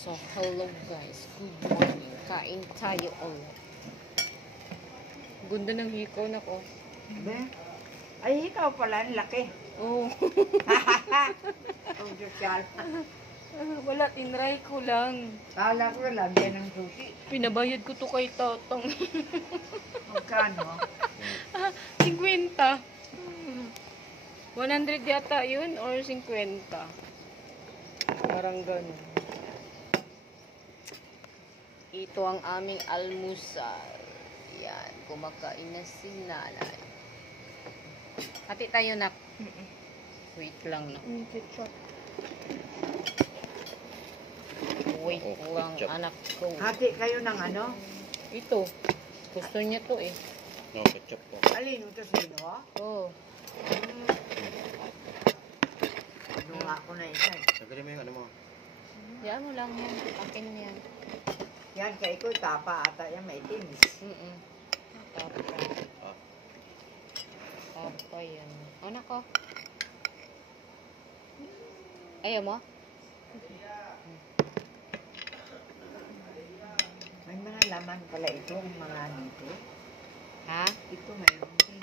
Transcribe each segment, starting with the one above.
So, hello guys. Good morning. Kain tayo ulit. Ganda ng hikaw na ko. Ay, ikaw pala, ang laki. Oo. Ang sosyal. Wala, tinry ko lang. Kala ko lagyan ng susi. Pinabayad ko to kay Totong. Magkano? 50. 100 yata yun or 50. Parang ganun. Ito ang aming almusal. Yan, kumakain na si nanay. Hati tayo nak. Wait lang na. Wait lang anak ko. Hati kayo ng ano? Ito. Gusto niya to eh. No, ketchup po. Alin, ito sino? Oh. Ano nga ako na isa. Sagalin mo yung ano mo. Yan mo lang yan. Akin yan. Yan, kay ko, tapa ata yan, may itim. Tapa. Ah. Tapa yan. Anak ko. Ayaw mo? May mga laman pala ito, mga dito. Ha? Ito mayroon din.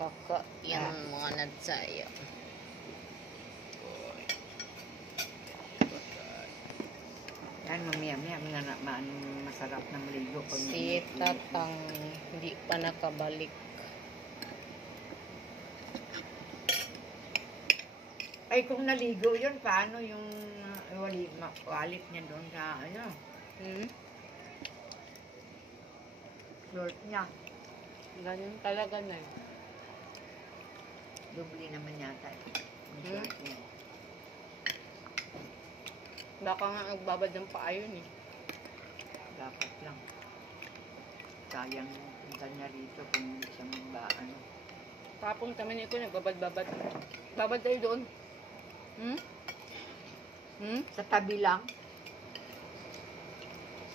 Kaka, yan mga nadsaya. Yan, mamaya, masarap na maligo. Si Tatang hindi pa nakabalik. Ay, kung naligo yun, paano yung wallet niya doon sa, ano, short niya. Ganyan talaga na eh. Doble naman yata. Yung short niya. Baka nga nagbabad ng paa yun eh. Dapat lang. Sayang punta niya rito kung hindi siya ano. Tapong kami nito, nagbabad-babad. Babad tayo doon. Sa tabi lang.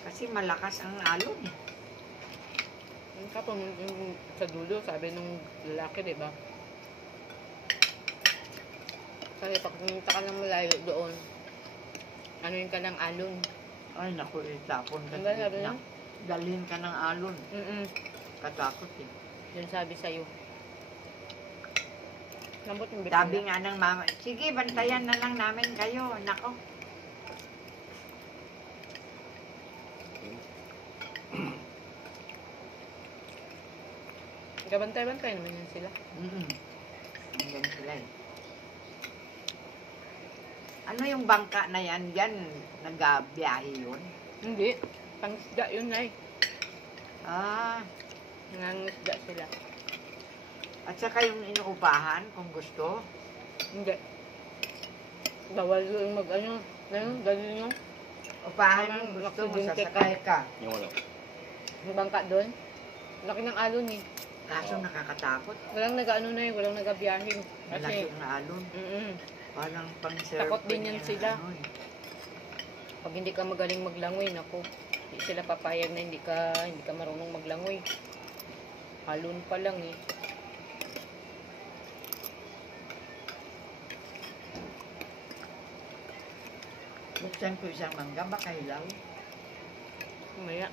Kasi malakas ang alon eh. Tapos yung sa dulo, sabi nung lalaki, diba? Kasi pag pumunta ka ng malayo doon, ano yung ka ng alon? Ay, naku, itapon ka. Ang ganda, sabi niya? Dalhin ka ng alon. Katakot eh. Yun sabi sa'yo. Lambot yung bitin Sabi na. nga ng mama, sige, bantayan na lang namin kayo. Nako. Gabantay-bantay naman yun sila. Hanggang sila eh. Ano yung bangka na yan? Yan, nag-biyahe yun? Hindi. Pangisda yun na eh. Ah, Nangangisda sila. at saka yung inuupahan kung gusto. Hindi. Bawal yung mag-ano. Ganun yung Upahan Parang yung gusto mo, aksidente ka. sasakay ka. Yung ano? bangka doon. Laki ng alon eh. Kaso nakakatakot. Walang nag-ano na eh. Walang nag-biyahin. Malaki Kasi, ang alon. Parang pang-surf. Takot din yan yan, sila. ano eh. pag hindi ka magaling maglangoy, naku. Hindi sila papayag na hindi ka marunong maglangoy. Alon pa lang eh. Buksan ko isang mangga, baka hilaw. Kumaya.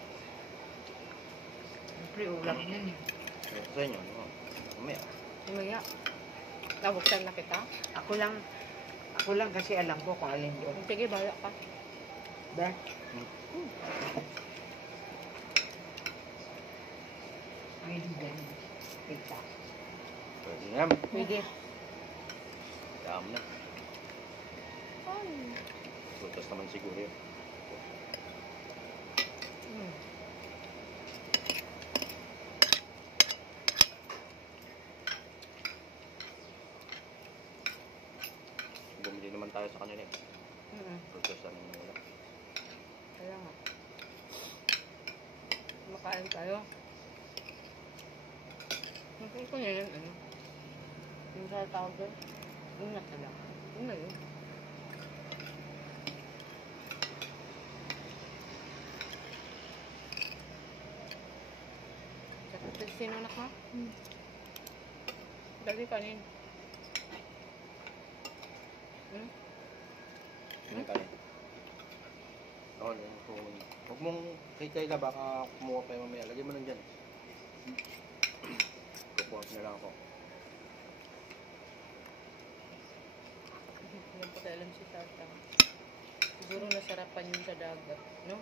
Siyempre, ulam yan eh. Sa inyo, ano? Mamaya. Kumaya. Nabuksan na kita. Ako lang kasi alam ko kung alin doon. Sige, bahala ka. Ba? May din. Pita. Pwede nga. Pwede. Dami na. Tutas naman siguro yun. Bumili naman tayo sa kanila eh. Tutas naman yung wala. Kaya nga. Makain tayo. Nakita ko niya yun, ano? Yung sa tawag doon. Yung natala. Yun na yun. Sino na ka? Dali kanin. Yung kanin. Oo, huwag mong kay-kayla, baka kumuha pa yung mamaya. Lagyan mo lang dyan. Kukuha na lang ako. Hindi ko alam si Tata. Siguro nasarapan yun sa dagat, no?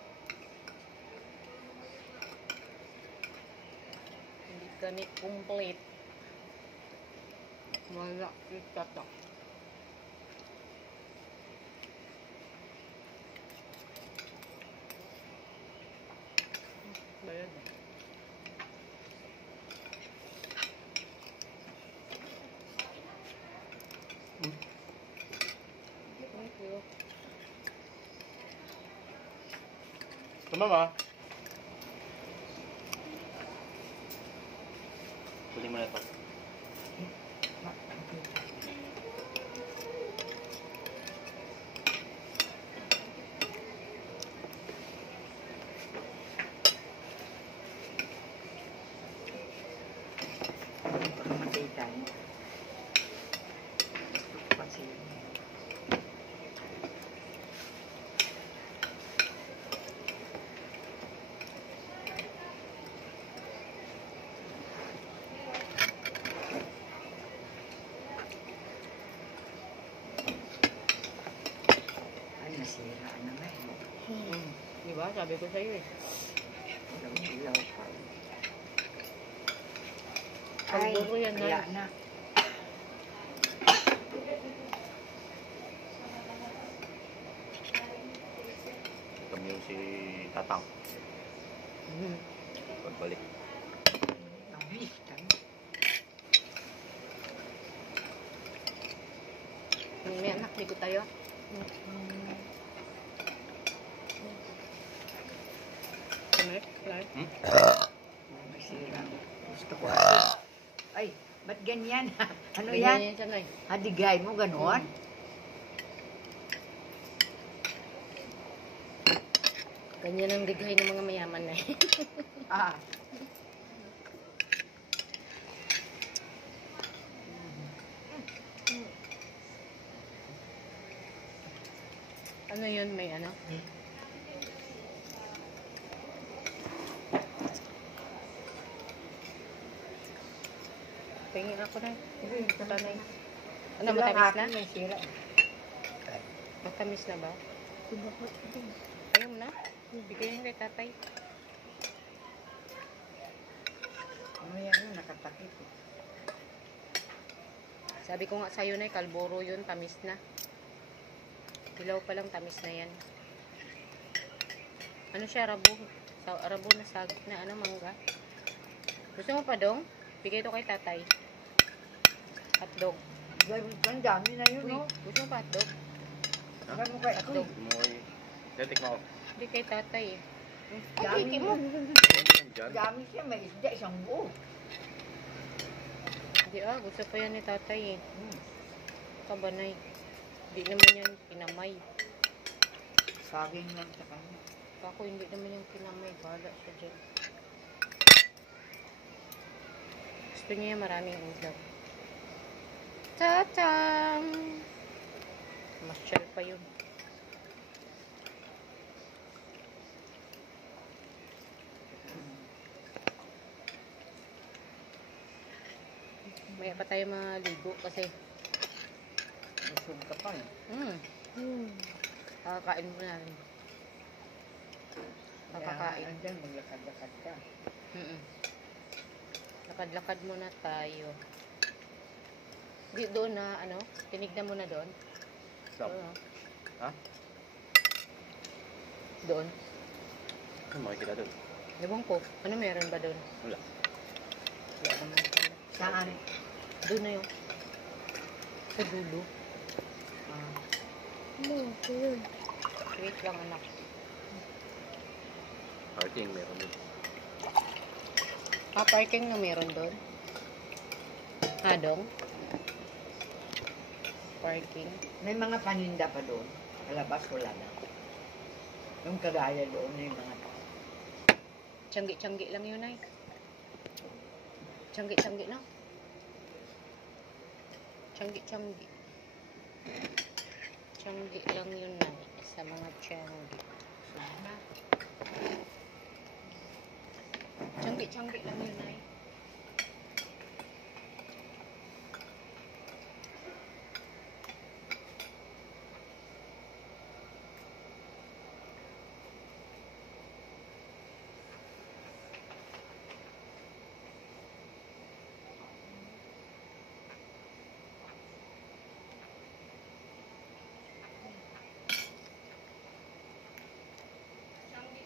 Hindi kami complete. Wala si Tata. Bayad na. Thank you. Tumama. Kunin mo na ito. Pagkamatay tayo. Kasi, ay, nasira naman. Diba? Sabi ko sa'yo eh. Walang ilaw pa. Kalburo yan, kaya Nay. na. Kami yung si Tatang. Mhm. Pagbalik. Tamis, tamis. May anak, ligo tayo. Kami? Lai? Masira. Gusto ko ito. Ay, ba't ganyan? Ano yan? Ganyan siya, Nay. Hadigay mo, ganon? Ganyan ang ligay ng mga mayaman na eh. Ah. Ano yun? May ano? Tingin ako na. Tanay. Ano, matamis na? May sira. Matamis na ba? Ayaw mo na? Bigay mo kay tatay. Ano yan? Nakatakip. Sabi ko nga sa'yo na, kalboro yun, tamis na. Dilaw pa lang, tamis na yan. Ano siya, rabo? Rabo na sagit na, ano, mangga. Gusto mo pa dong? Bigay ito kay tatay. Hotdog. Ang dami na yun, Uy, no? gusto mo pa hotdog? Alam mo kay Hotdog. Detik mo ako. Hindi kay tatay eh. Ay, Dami kiki mo. mo. Diyan. Dami siya. May isda, isang buo. Hindi gusto pa yan ni tatay eh. Hmm. Kabanay. Hindi naman yan pinamay. Saging lang sa kanya. Ako hindi naman yung pinamay. Bahala siya dyan. Gusto niya maraming ulam. Tatang! Masyal pa yun. Maya pa tayo maligo kasi Busog ka pa eh. kakakain mo na rin. Kakakain. Andyan, maglakad-lakad ka. Lakad-lakad muna tayo. Di doon na, ano, tinignan mo na doon. Stop. Oo. Ha? Doon. Ano makikita doon? Ewan ko, ano meron ba doon? Wala. Wala naman pala. Saan? Doon na yun. Sa dulo. Ah, Wait lang anak. Parking meron doon. Parking na meron doon. Dong? Parking. may mga paninda pa doon. Kalabas, wala na. Yung kagaya doon, may mga Tiyanggi-tiyanggi lang yun ay. Tiyanggi-tiyanggi na. Tiyanggi-tiyanggi. Tiyanggi lang yun ay. sa mga tiyanggi. Tiyanggi lang yun ay.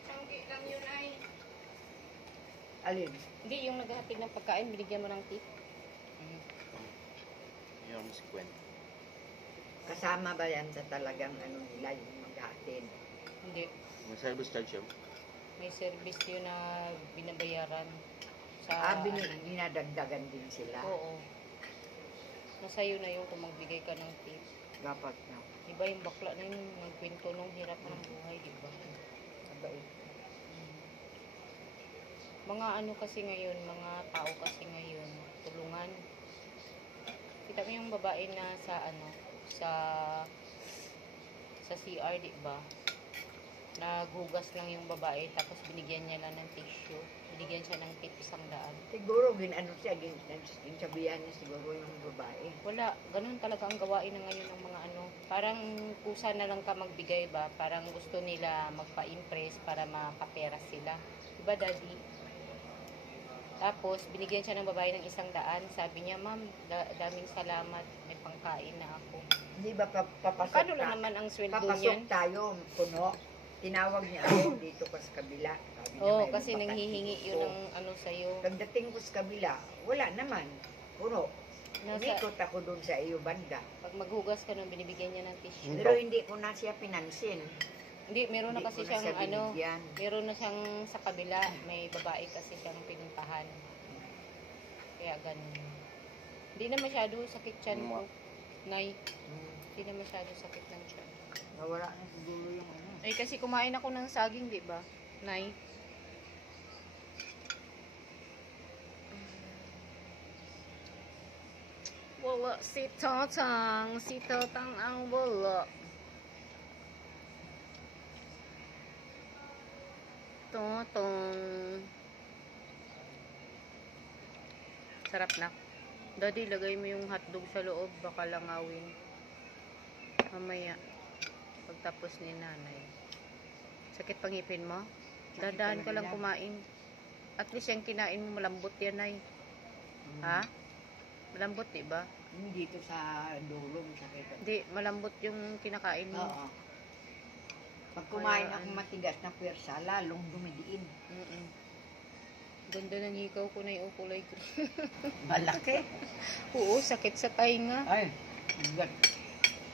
Tiyanggi lang yun ay. Alin? Hindi, yung naghahatid ng pagkain, binigyan mo ng tip. Yung si Gwen. Kasama ba yan sa talagang ano nila, yung maghahatid? Hindi. May service charge yun. May service yun na binabayaran sa... Dinadagdagan din sila. Oo. Nasa iyo na yung kung magbigay ka ng tip. Dapat na. Diba yung bakla na yung nagkwento nung hirap ng buhay, diba? Mabait. Mga ano kasi ngayon, mga tao kasi ngayon, tulungan. Kita mo yung babae na sa ano, sa CR, diba? Naghugas lang yung babae, tapos binigyan niya lang ng tissue. Binigyan siya ng tip 100. Siguro, ginsabihan niya siguro yung babae. Wala, ganun talaga ang gawain na ngayon ng mga ano. Parang kusa na lang ka magbigay ba? Parang gusto nila magpa-impress para makapera sila. Diba, Daddy? Tapos, binigyan siya ng babae ng 100. Sabi niya, ma'am, daming salamat. May pangkain na ako. Hindi ba papasok Kano lang naman ang sweldo papasok niyan? tayo, puno. Tinawag niya ako dito pa sa kabila. Sabi niya, Oo, mayroon kasi pa nanghihingi kasi yun gusto. ng ano sa'yo. Pagdating ko sa kabila, wala naman. Puno. Umikot ako doon sa iyo banda. Pag maghugas ka nun, binibigyan niya ng tissue. Pero hindi ko na siya pinansin. Hindi, meron na Hindi kasi ko na siyang siya ano, binigyan. meron na siyang sa kabila, may babae kasi siyang pinuntahan. Kaya ganun. Hindi na masyado sakit tiyan ko. Nay, hindi na masyado sakit ng tiyan. Nawala na siguro yung ano. Ay, kasi kumain ako ng saging, di ba? Nay. Wala si Totang. Si Totang ang wala. Totong. Sarap na. Daddy, lagay mo yung hotdog sa loob. Baka langawin. Mamaya. Pagtapos ni nanay. Sakit pangipin mo? Dadaan ka lang kumain. At least yung kinain mo malambot yan ay. Ha? Malambot, diba? Dito sa dulo, sakit. Hindi, malambot yung kinakain mo. Oo. Pag kumain Kaya, ako matigas na pwersa, lalong dumidiin. Mm-mm. Ganda ng hikaw ko na yung kulay ko. Malaki. Oo, sakit sa tainga. Ay, bigat.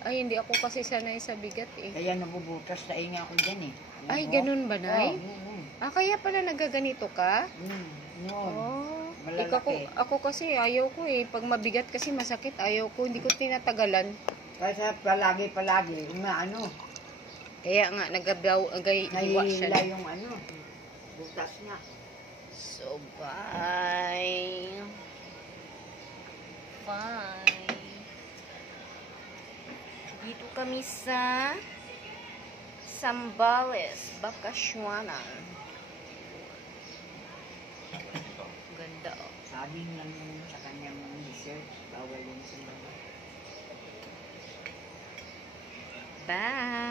Ay, hindi ako kasi sanay sa bigat eh. Kaya nabubutas sa inga ako dyan eh. Alam Ay, mo? ganun ba, Nay? Oo. Ah, kaya pala nagaganito ka? Noon. Oh. Malalaki. Ako kasi ayaw ko eh. Pag mabigat kasi masakit, ayaw ko. Hindi ko tinatagalan. Kasi palagi, umaano, Kaya nga, nagabiwa siya. nahihila yung ano, butas niya. So, bye. Bye. Dito kami sa Zambales, Bakasyonan. Ganda oh. Sabing lang yun sa kanyang research, bawal yung sinabi. Bye.